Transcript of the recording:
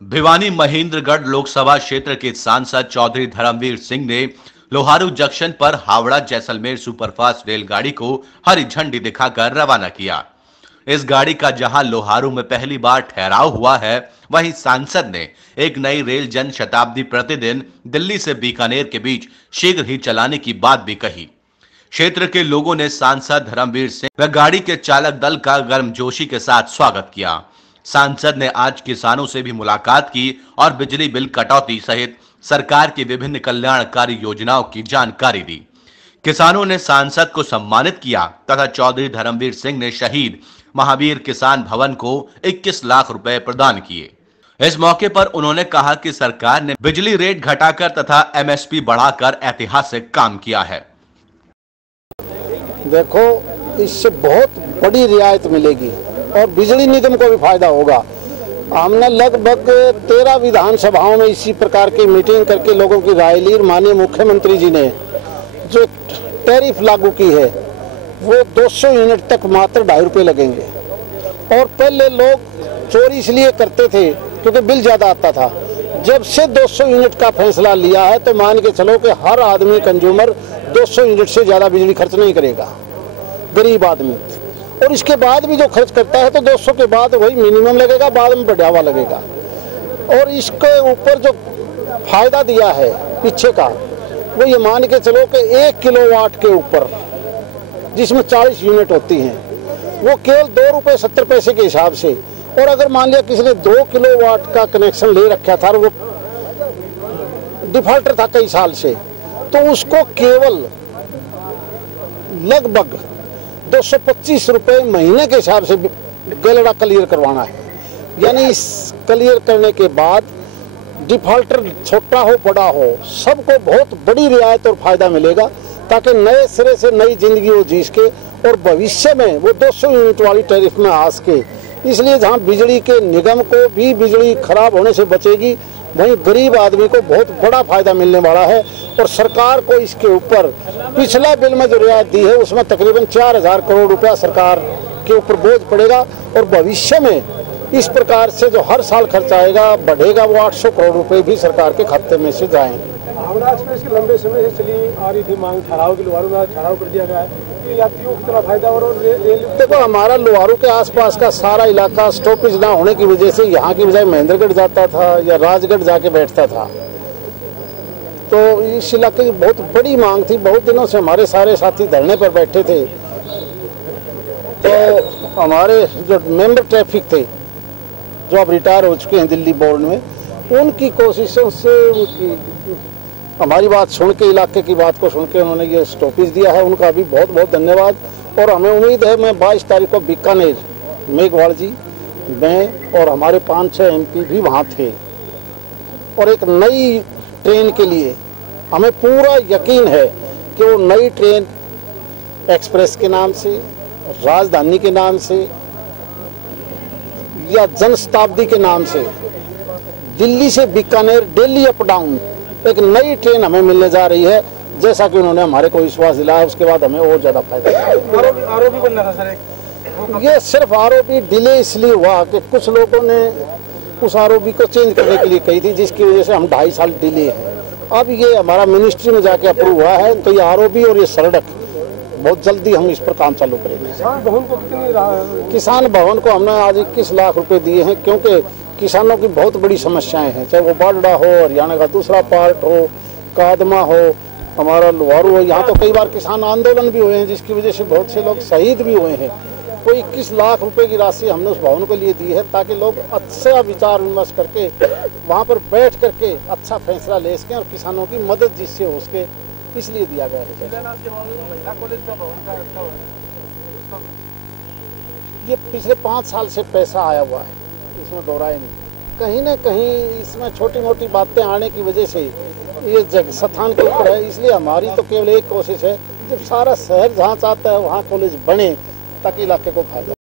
भिवानी महेंद्रगढ़ लोकसभा क्षेत्र के सांसद चौधरी धर्मवीर सिंह ने लोहारू जंक्शन पर हावड़ा जैसलमेर सुपरफास्ट रेलगाड़ी को हरी झंडी दिखाकर रवाना किया। इस गाड़ी का जहां लोहारू में पहली बार ठहराव हुआ है, वहीं सांसद ने एक नई रेल जन शताब्दी प्रतिदिन दिल्ली से बीकानेर के बीच शीघ्र ही चलाने की बात भी कही। क्षेत्र के लोगों ने सांसद धर्मवीर सिंह व गाड़ी के चालक दल का गर्मजोशी के साथ स्वागत किया। सांसद ने आज किसानों से भी मुलाकात की और बिजली बिल कटौती सहित सरकार की विभिन्न कल्याणकारी योजनाओं की जानकारी दी। किसानों ने सांसद को सम्मानित किया तथा चौधरी धर्मवीर सिंह ने शहीद महावीर किसान भवन को 21 लाख रुपए प्रदान किए। इस मौके पर उन्होंने कहा कि सरकार ने बिजली रेट घटाकर तथा एमएसपी बढ़ाकर ऐतिहासिक काम किया है। देखो, इससे बहुत बड़ी रियायत मिलेगी और बिजली निगम को भी फायदा होगा। हमने लगभग 13 विधानसभाओं में इसी प्रकार की मीटिंग करके लोगों की राय ली। माननीय मुख्यमंत्री जी ने जो टैरिफ लागू की है वो 200 यूनिट तक मात्र 2.5 रुपये लगेंगे। और पहले लोग चोरी इसलिए करते थे क्योंकि बिल ज़्यादा आता था। जब से 200 यूनिट का फैसला लिया है तो मान के चलो कि हर आदमी कंज्यूमर 200 यूनिट से ज़्यादा बिजली खर्च नहीं करेगा, गरीब आदमी। और इसके बाद भी जो खर्च करता है तो 200 के बाद वही मिनिमम लगेगा, बाद में बढ़ावा लगेगा। और इसके ऊपर जो फायदा दिया है पीछे का, वो ये मान के चलो कि 1 किलोवाट के ऊपर जिसमें 40 यूनिट होती हैं वो केवल 2 रुपये 70 पैसे के हिसाब से। और अगर मान लिया किसी ने 2 किलोवाट का कनेक्शन ले रखा था और वो डिफॉल्टर था कई साल से, तो उसको केवल लगभग 225 रुपये महीने के हिसाब से गलड़ा क्लियर करवाना है। यानी इस क्लियर करने के बाद डिफॉल्टर छोटा हो बड़ा हो सबको बहुत बड़ी रियायत और फायदा मिलेगा, ताकि नए सिरे से नई जिंदगी वो जी सके और भविष्य में वो 200 यूनिट वाली टैरिफ में आ सके। इसलिए जहाँ बिजली के निगम को भी बिजली खराब होने से बचेगी, वहीं गरीब आदमी को बहुत बड़ा फायदा मिलने वाला है। और सरकार को इसके ऊपर पिछला बिल में जो रियायत दी है उसमें तकरीबन 4000 करोड़ रुपया सरकार के ऊपर बोझ पड़ेगा। और भविष्य में इस प्रकार से जो हर साल खर्च आएगा बढ़ेगा, वो 800 करोड़ रुपए भी सरकार के खाते में से जाएंगे। हावड़ा एक्सप्रेस की लंबे समय से चली आ रही थी मांग, ठहराव की, लोहारू में ठहराव कर दिया गया है, यात्रियों को कितना फायदा और रेल। देखो, हमारा लोहारू के आसपास का सारा इलाका स्टॉपेज ना होने की वजह से यहाँ की बजाय महेंद्रगढ़ जाता था या राजगढ़ जाके बैठता था, तो इस इलाके की बहुत बड़ी मांग थी। बहुत दिनों से हमारे सारे साथी धरने पर बैठे थे। तो हमारे जो मेंबर ट्रैफिक थे जो अब रिटायर हो चुके हैं दिल्ली बोर्ड में, उनकी कोशिशों से हमारी बात सुन के, इलाके की बात को सुन के उन्होंने ये स्टॉपेज दिया है। उनका भी बहुत बहुत धन्यवाद। और हमें उम्मीद है, मैं 22 तारीख को बीकानेर, मेघवाल जी, मैं और हमारे 5-6 MP भी वहाँ थे। और एक नई ट्रेन के लिए हमें पूरा यकीन है कि वो नई ट्रेन एक्सप्रेस के नाम से, राजधानी के नाम से या जन शताब्दी के नाम से दिल्ली से बीकानेर डेली अप डाउन एक नई ट्रेन हमें मिलने जा रही है। जैसा कि उन्होंने हमारे को विश्वास दिलाया, उसके बाद हमें और ज़्यादा फायदा। आरओबी बनना था सर, ये सिर्फ आरओबी डिले इसलिए हुआ कि कुछ लोगों ने उस आरओबी को चेंज करने के लिए कही थी, जिसकी वजह से हम 2.5 साल डिले हैं। अब ये हमारा मिनिस्ट्री में जाके अप्रूव हुआ है, तो ये आरओबी और ये सड़क बहुत जल्दी हम इस पर काम चालू करेंगे। किसान भवन को कितनी? किसान भवन को हमने आज 21 लाख रुपए दिए हैं, क्योंकि किसानों की बहुत बड़ी समस्याएं हैं, चाहे वो बाडड़ा हो, हरियाणा का दूसरा पार्ट हो, कादमा हो, हमारा लोहारू हो। यहाँ तो कई बार किसान आंदोलन भी हुए हैं, जिसकी वजह से बहुत से लोग शहीद भी हुए हैं। तो 21 लाख रुपए की राशि हमने उस भवन के लिए दी है, ताकि लोग अच्छा विचार विमर्श करके वहाँ पर बैठ करके अच्छा फैसला ले सकें और किसानों की मदद जिससे हो सके, इसलिए दिया गया है। ये पिछले 5 साल से पैसा आया हुआ है, इसमें दोहराए नहीं। कहीं ना कहीं इसमें छोटी मोटी बातें आने की वजह से ये जगह स्थान के ऊपर है। इसलिए हमारी तो केवल एक कोशिश है, जब सारा शहर जहाँ चाहता है वहाँ कॉलेज बने, ताकि इलाके को फायदा।